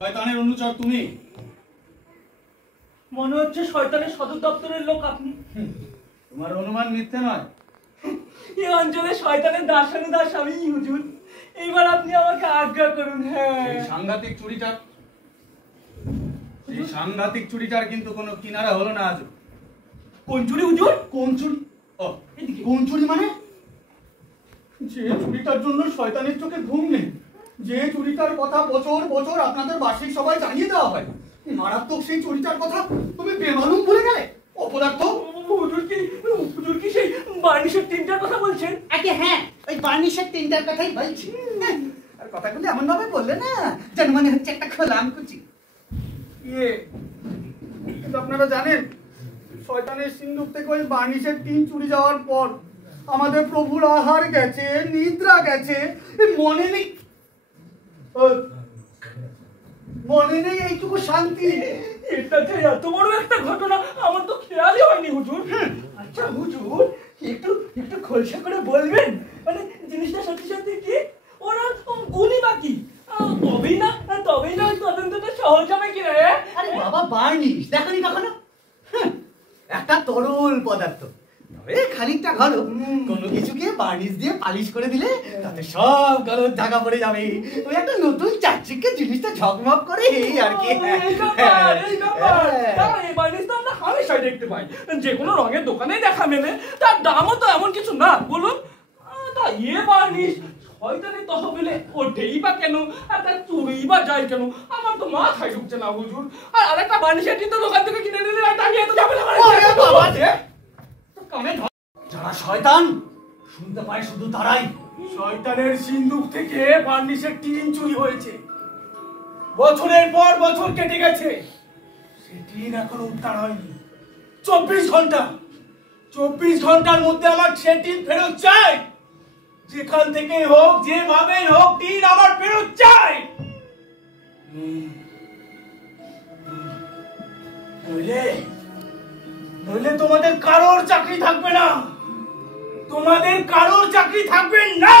শয়তানের অনুচর তুমি? মনে হচ্ছে শয়তানের সদর দপ্তরের লোক আপনি। তোমার অনুমান মিথ্যে নয়। এই অঞ্চলে শয়তানের দাসানুদাস আমি হুজুর। এইবার আপনি আমাকে আজ্ঞা করুন। হ্যাঁ, সেই সাংঘাতিক চুরিটার কিন্তু কোনো কিনারা হলো না আজ। কোন চুরি হুজুর? কোন চুরি? ও, কোন চুরি মানে? যে চুরিটার জন্য শয়তানের চোখে ঘুম নেই, যে চুরিটার কথা বছর বছর আপনাদের বার্ষিক সবাই জানিয়ে দেওয়া হয়, মারাত্মক সেই চুরিটার কথা তুমি বেমালুম ভুলে গেলে। অপদার্থ! হুজুর কি সেই বার্নিশের তিনটার কথা বলছেন? আগে হ্যাঁ, ওই বার্নিশের তিনটার কথাই বলছি। আর কথাগুলো এমন ভাবে বললে না যেন মনে হচ্ছে একটা খোলাম কুচি। কিন্তু আপনারা জানেন, শয়তানের সিন্ধুক থেকে ওই বার্নিশের টিন চুরি যাওয়ার পর আমাদের প্রভুর আহার গেছে, নিদ্রা গেছে, মনে নেই, মনে নেই এইটুকু শান্তি। এটা যে এত বড় একটা ঘটনা আমার তো খেয়ালই হয়নি হুজুর। আচ্ছা হুজুর, একটু একটু খোলসা করে বলবেন, মানে জিনিসটা সত্যি সত্যি কি? ওরা গুণী বাকি তবেই না ওই তদন্তটা সহজ হবে কিনা? আরে বাবা, বার্নিশ দেখনি কখনো? একটা তরল পদার্থ, তবে খানিকটা ঘন। কোনো কিছুকে বার্নিশ দিয়ে পালিশ করে দিলে তাতে সব গলদ ঢাকা পড়ে যাবে। ওই একটা নতুন চাকচিকে জিনিসটা ঝকমক করে, এই আর কি। এই বার্নিশ তো আমরা হামেশাই দেখতে পাই, যে কোনো রঙের দোকানে দেখা মেলে। তার দামও তো এমন কিছু না, বলুন। তা বার্নিশ শয়তানের তহবিলে ওঠেই বা কেন, আর তার চুরি বা যায় কেন, আমার তো মাথায় ঢুকছে না হুজুর। আর আরেকটা বার্নিশের টিন তো দোকান থেকে কিনে নিলে দাঁড়িয়ে তো যাবে না। যারা শয়তান শুনতে পায় শুধু তারাই। শয়তানের সিন্ধুক থেকে বার্নিশের টিন চুরি হয়েছে, বছরের পর বছর কেটে গেছে, সে টিন এখনো উদ্ধার হয়নি। 24 ঘন্টার মধ্যে আমার সে টিন ফেরত চাই। যেখান থেকে হোক, যেভাবে হোক, টিন আমার ফেরত চাই। নইলে তোমাদের কারোর চাকরি থাকবে না, তোমাদের কারোর চাকরি থাকবে না।